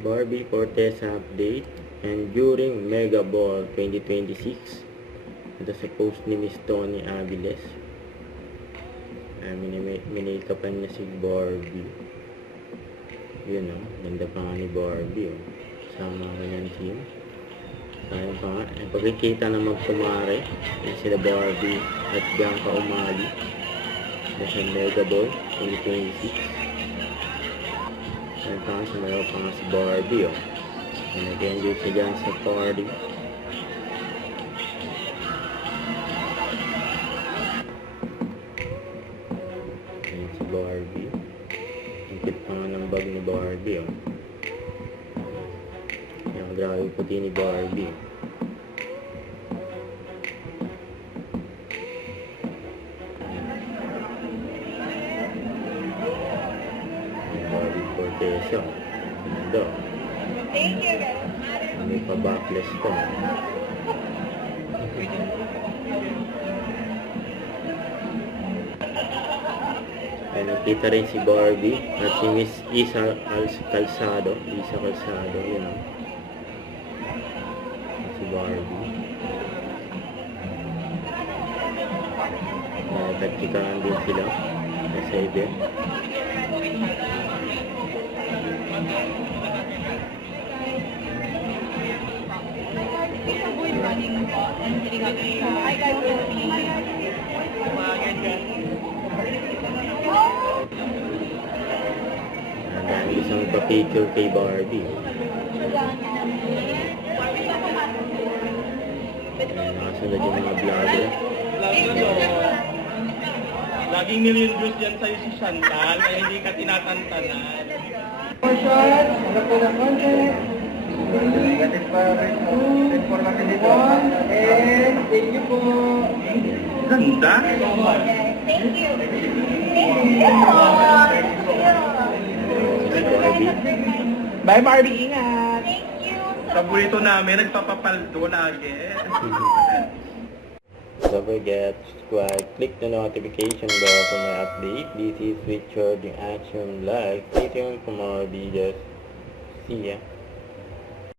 Barbie Fortesa update, and during Mega Ball 2026, ito sa post ni Miss Tony Aviles, minikapan niya si Barbie. Yun ganda pa nga ni Barbie sama ka niyan team. Sayang pa nga, pagkikita na magkumare sila Barbie at Bianca Umali sa Mega Ball 2026. Sayang pa nga, sumayaw pa nga si Barbie nag-enjoy siya dyan sa party. Ayan si Barbie, ang cute pa nga ng bag ni Barbie Ayan, grabe puti ni Barbie Barbie Fortesa ganda. Thank you, guys. May pa-backless ko. Ay, nakita rin si Barbie at si Miss Isa Calzado. Yun si Barbie. Nagkikaan din sila sa event. Hi, guys. Dahil isang pa-picture kay Barbie. Nakasunod yung mga vlogger. Laging million views yan sa'yo si Chantal, kaya hindi ka tinatantanan. Portion, ano po ng content? Gatit pa rin. For natin dito. And thank you po. Ganda! Thank you. Si Barbie. Bye Barbie, ingat! Thank you. Paborito namin, nagpapapaldo lagi. Don't forget to subscribe, click the notification bell for my update. This is Richard in Action Live. Stay tuned for more videos. See ya.